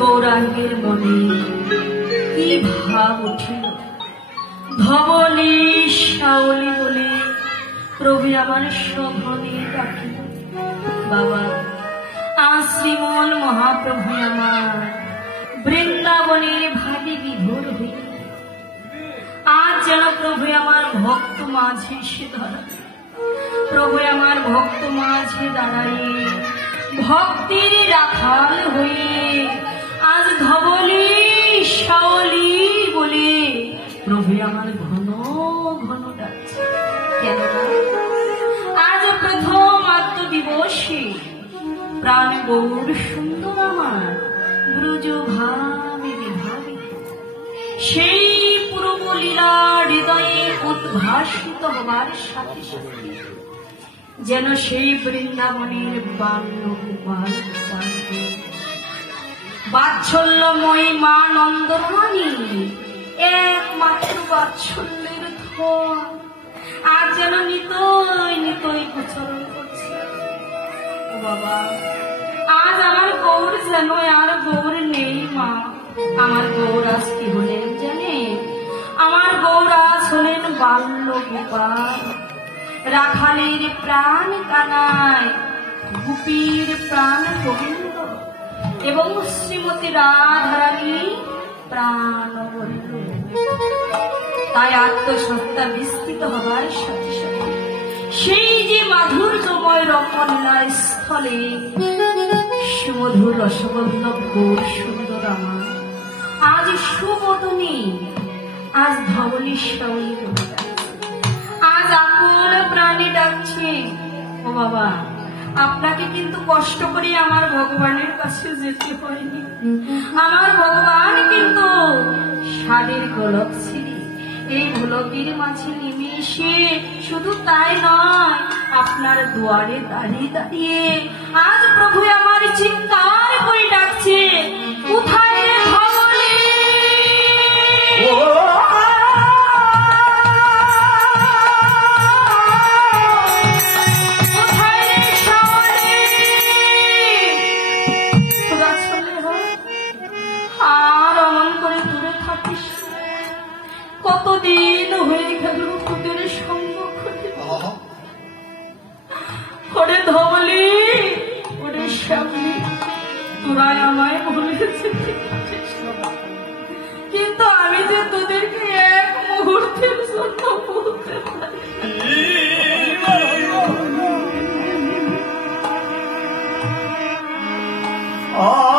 গৌরাঙ্গের মনে কি ভাব উঠিল। ধবলি শাওলি বলে প্রভু আমার সঘনে ডাকিল। বাবা, আজ শ্রীমন মহাপ্রভু আমার বৃন্দাবনের ভাগে বিভোর হইল। আজ যেন প্রভু আমার ভক্ত মাঝে এসে দাঁড়ায়। প্রভু আমার ভক্ত মাঝে দাঁড়ায় ভক্তির রাখাল হয়ে আজ ধবলি শাওলি বলে প্রভু আমার ঘন ঘন ডাকছে। কেননা আজ প্রথম আত্ম দিবসে প্রাণ গৌর সুন্দর আমার ব্রজ ভাবে বিভাবিত সেই পূর্ব লীলা হৃদয়ে উদ্ভাসিত হবার সাথে সাথে যেন সেই বৃন্দাবনের বাল্য গোপাল বাৎসল্যময়ী মা নন্দরানী একমাত্র বাৎসল্যের ধন আজ যেন নিতই নিতই গোচরণ করছে। বাবা, আজ আমার গৌর যেন আর গৌর নেই। মা, আমার গৌর আজ কি হলেন জানে? আমার গৌর আজ হলেন বাল্য গোপাল, রাখালের প্রাণ কানাই, গোপীর প্রাণ গোবিন্দ এবং শ্রীমতী রাধারানী প্রাণ বলল। তাই আত্মসত্তা বিস্তৃত হবার সাথে সাথে সেই যে মাধুর্যময় রমণীলা স্থলে সুমধুর রসবল্লভ গৌর সুন্দর আমার আজ সুবদনী, আজ ধবলি শাওলি আজ আকুল প্রাণী ডাকছে। ও বাবা, আপনাকে কিন্তু কষ্ট করে আমার ভগবানের কাছে যেতে হয়নি। আমার ভগবান কিন্তু স্বাদের গোলক ছিলি এই গোলকের মাঝে নেমে এসে শুধু তাই নয়, আপনার দুয়ারে দাঁড়িয়ে দাঁড়িয়ে আজ প্রভু আমার চিৎকার করে ডাকছে, কোথায় রে ধবলি? কতদিন হয়ে গেল তোদের সঙ্গ করে। ওরে ধবলি, ওরে শাওলি, তোরাই আমায় বলেছে, কিন্তু আমি যে তোদেরকে এক মুহূর্তের জন্য বলতে পারি। Oh